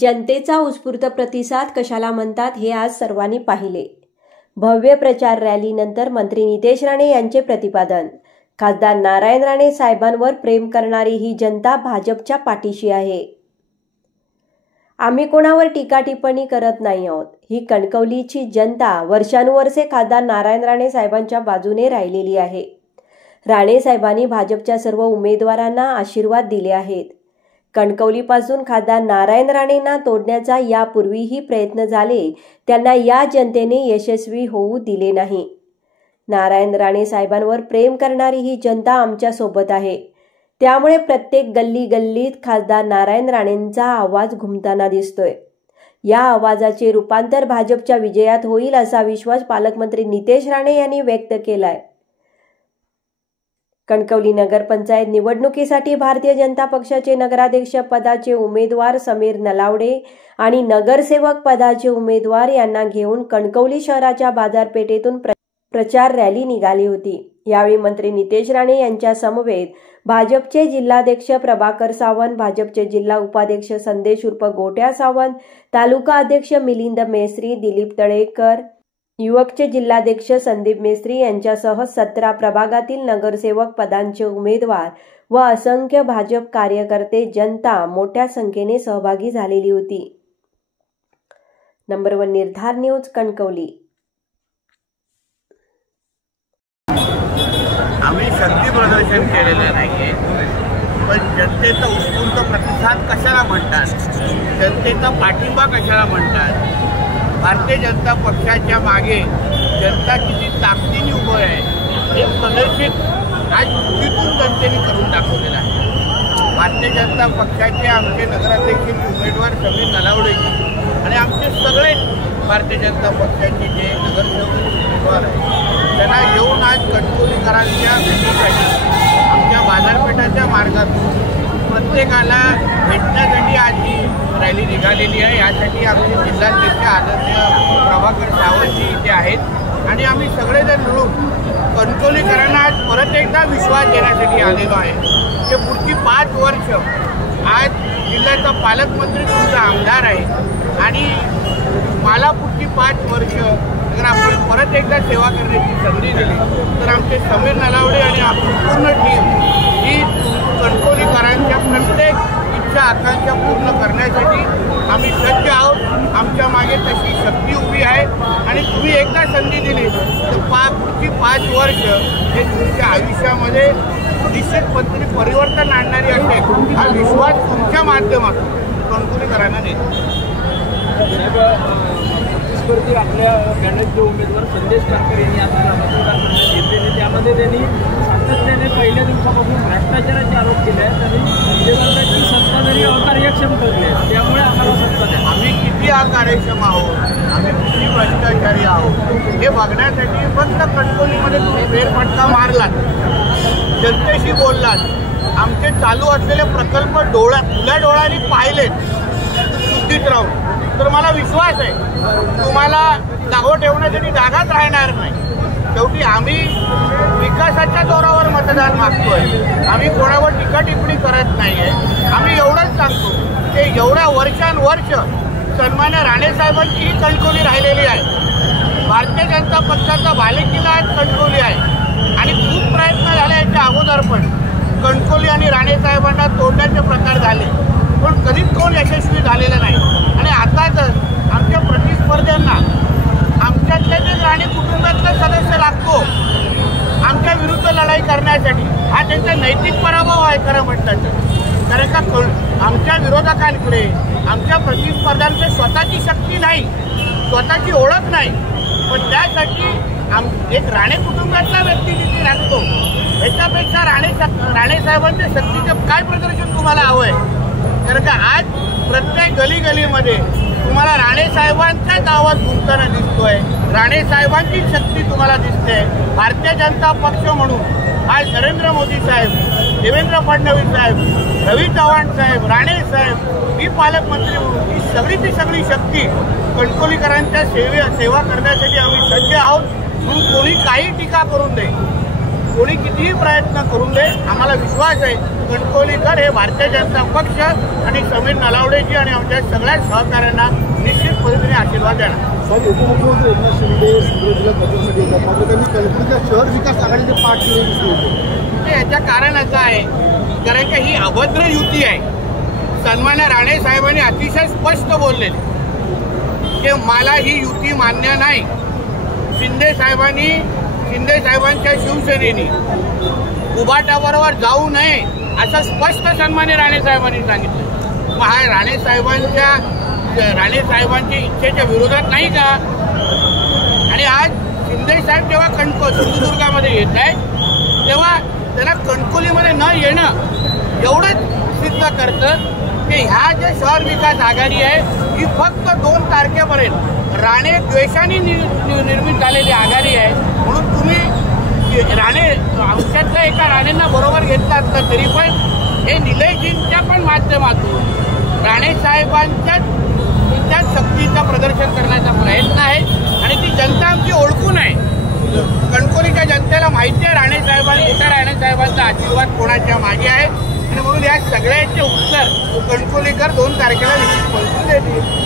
जनतेचा उत्स्फूर्त प्रतिसाद कशाला म्हणतात हे आज सर्वांनी पाहिले। भव्य प्रचार रॅलीनंतर मंत्री नितेश राणे यांचे प्रतिपादन। खासदार नारायण राणे साहेबांवर प्रेम करणारी ही जनता भाजपच्या पाठीशी आहे। आम्ही कोणावर टीका टिप्पणी करत नाही आहोत। ही कणकवलीची जनता वर्षानुवर्षे खासदार नारायण राणे साहेबांच्या बाजूने राहिलेली आहे। राणे साहेबांनी भाजपच्या सर्व उमेदवारांना आशीर्वाद दिले आहेत। कणकवलीपासून खासदार नारायण राणेंना तोडण्याचा यापूर्वीही प्रयत्न झाले, त्यांना या जनतेने यशस्वी होऊ दिले नाही। नारायण राणे साहेबांवर प्रेम करणारी ही जनता आमच्या सोबत आहे। त्यामुळे प्रत्येक गल्ली गल्लीत खासदार नारायण राणेंचा आवाज घुमताना दिसतोय। या आवाजाचे रूपांतर भाजपच्या विजयात होईल असा विश्वास पालकमंत्री नितेश राणे यांनी व्यक्त केलाय। कणकवली नगरपंचायत निवडणुकीसाठी भारतीय जनता पक्षाचे नगराध्यक्ष पदाचे उमेदवार समीर नलावडे आणि नगरसेवक पदाचे उमेदवार यांना घेऊन कणकवली शहराच्या बाजारपेठेतून प्रचार रॅली निघाली होती। यावेळी मंत्री नितेश राणे यांच्या समवेत भाजपचे जिल्हाध्यक्ष प्रभाकर सावंत, भाजपचे जिल्हा उपाध्यक्ष संदेश उर्फ गोट्या सावंत, तालुका अध्यक्ष मिलिंद मेस्त्री, दिलीप तळेकर, युवकचे जिल्हाध्यक्ष संदीप मेस्त्री यांच्यासह 17 प्रभागातील नगरसेवक पदांचे उमेदवार व असंख्य भाजप कार्यकर्ते, जनता मोठ्या संख्येने सहभागी झालेली होती। नंबर 1 निर्धार न्यूज कणकवली। आम्ही शक्ती प्रदर्शन केलेलं नाहीये, पण जनतेचा उत्स्फूर्त प्रतिसाद कशाला म्हणतात, जनतेचा पाठिंबा कशाला म्हणतात, भारतीय जनता पक्षाच्या मागे जनता किती ताकदीने उभं आहे हे प्रदर्शित आज कृतीतून जनतेने करून दाखवलेलं आहे। भारतीय जनता पक्षाचे आमचे नगराध्यक्ष उमेदवार समीर नलावडे आणि आमचे सगळे भारतीय जनता पक्षाचे जे नगरसेवक उमेदवार आहेत त्यांना येऊन आज कणकवलीकरांच्या भेटीसाठी आमच्या बाजारपेठाच्या मार्गातून प्रत्येकाला भेटण्यासाठी आज ही रॅली निघालेली आहे। यासाठी आमचे जिल्हाध्यक्ष आदरणीय प्रभाकर सावंतजी इथे आहेत आणि आम्ही सगळेजण मिळून कणकवलीकरांना आज परत एकदा विश्वास देण्यासाठी आलेलो आहे की पुढची 5 वर्ष आज जिल्ह्याचा पालकमंत्री तुमचा आमदार आहे आणि मला पुढची 5 वर्ष जर आपण परत एकदा सेवा करण्याची संधी दिली तर आमचे समीर नलावडे आणि आपली पूर्ण टीम ही कणकवलीकरांच्या प्रत्येक इच्छा आकांक्षा पूर्ण करण्यासाठी आम्ही सज्ज आहोत। आमच्या मागे तशी शक्ती उभी आहे आणि तुम्ही एकदा संधी दिली तर पुढची 5 वर्ष हे तुमच्या आयुष्यामध्ये निश्चितपणे परिवर्तन आणणारी असेल हा विश्वास तुमच्या माध्यमातून कणकवलीकरांना देतो। आपल्या गॅनेटचे उमेदवार संदेश कानकर यांनी आपल्याला मतदान करण्यात घेतलेले, त्यामध्ये त्यांनी सातत्याने पहिल्या दिवसापासून भ्रष्टाचाराचे आरोप केले आहेत आणि विरोधकांची सत्ता जरी अकार्यक्षम करली आहे, त्यामुळे आम्हाला सत्ता द्या। आम्ही किती अकार्यक्षम आहोत, आम्ही किती भ्रष्टाचारी आहोत हे बघण्यासाठी फक्त कणकवलीमध्ये तुम्ही फेरफटका मारलात, जनतेशी बोललात, आमचे चालू असलेले प्रकल्प खुल्या डोळ्यांनी पाहिलेत शुद्धीत राहून तर मला विश्वास आहे तुम्हाला जागो ठेवण्यासाठी जागाच राहणार नाही। शेवटी आम्ही विकासाच्या जोरावर मतदान मागतोय, आम्ही कोणावर टीका टिप्पणी करत नाहीये। आम्ही एवढंच सांगतो की एवढ्या वर्षानुवर्ष सन्मान्य राणे साहेबांची ही कणकवली राहिलेली आहे। भारतीय जनता पक्षाचा बालेकिल्ला आज कणकवली आहे आणि खूप प्रयत्न झाले याच्या अगोदर पण कणकवली आणि राणे साहेबांना तोडण्याचे प्रकार झाले, पण कधीच कोण यशस्वी झालेलं नाही। आणि आता तर आमच्या प्रतिस्पर्ध्यांना आमच्यातले जे राणे कुटुंबातले सदस्य लागतो आमच्या विरुद्ध लढाई करण्यासाठी, हा त्यांचा नैतिक पराभव आहे खरं म्हटलं तर। कारण का आमच्या विरोधकांकडे आमच्या प्रतिस्पर्ध्यांकडे स्वतःची शक्ती नाही, स्वतःची ओळख नाही, पण त्यासाठी एक राणे कुटुंबातला व्यक्ती तिथे लागतो। ह्याच्यापेक्षा राणे साहेबांच्या शक्तीचं काय प्रदर्शन तुम्हाला हवं आहे? कारण का आज प्रत्येक गलीगलीमध्ये तुम्हाला राणे साहेबांचाच आवाज घुमताना दिसतोय, राणे साहेबांची शक्ती तुम्हाला दिसते। भारतीय जनता पक्ष म्हणून आज नरेंद्र मोदी साहेब, देवेंद्र फडणवीस साहेब, रवी चव्हाण साहेब, राणे साहेब, मी पालकमंत्री म्हणून ही सगळी शक्ती कणकवलीकरांच्या सेवा करण्यासाठी आम्ही सज्ज आहोत। म्हणून कोणी काही टीका करून दे, कोणी कितीही प्रयत्न करून दे, आम्हाला विश्वास आहे कणकवलीकर हे भारतीय जनता पक्ष आणि समीर नलावडेजी आणि आमच्या सगळ्या सहकाऱ्यांना निश्चित पद्धतीने आशीर्वाद देणार. उपमुख्यमंत्री एकनाथ शिंदे जिल्ह्यात बदलण्यासाठी येतात, मात्र त्यांनी कणकवलीच्या शहर विकास आघाडीचे पाठ केले. याचं कारण असं आहे, कारण की ही अभद्र युती आहे. सन्मान्य राणे साहेबांनी अतिशय स्पष्ट बोललेले की मला ही युती मान्य नाही. शिंदे साहेबांच्या शिवसेनेने उभाटाबरोबर जाऊ नये असं स्पष्ट सन्मान्य राणे साहेबांनी सांगितलं. मग हा राणे साहेबांच्या इच्छेच्या विरोधात नाही का? आणि आज शिंदे साहेब जेव्हा सिंधुदुर्गामध्ये येत आहेत तेव्हा त्यांना कणकवलीमध्ये न येणं एवढंच सिद्ध करतं की ह्या जे शहर विकास आघाडी आहे ही फक्त 2 तारखेपर्यंत राणे द्वेषाने निर्मित झालेली आघाडी आहे. म्हणून तुम्ही राणे आमच्यातल्या एका राणेंना बरोबर घेतलात तर तरी पण हे निलयजींच्या पण माध्यमातून राणे साहेबांच्याच शक्तीचं प्रदर्शन करण्याचा प्रयत्न आहे. आणि ती जनता आमची ओळखून आहे. कणकवलीच्या जनतेला माहिती आहे राणे साहेबांचा आशीर्वाद कोणाच्या मागे आहे. आणि म्हणून या सगळ्यांचे उत्तर कणकवलीकर 2 तारखेला निश्चित देतील.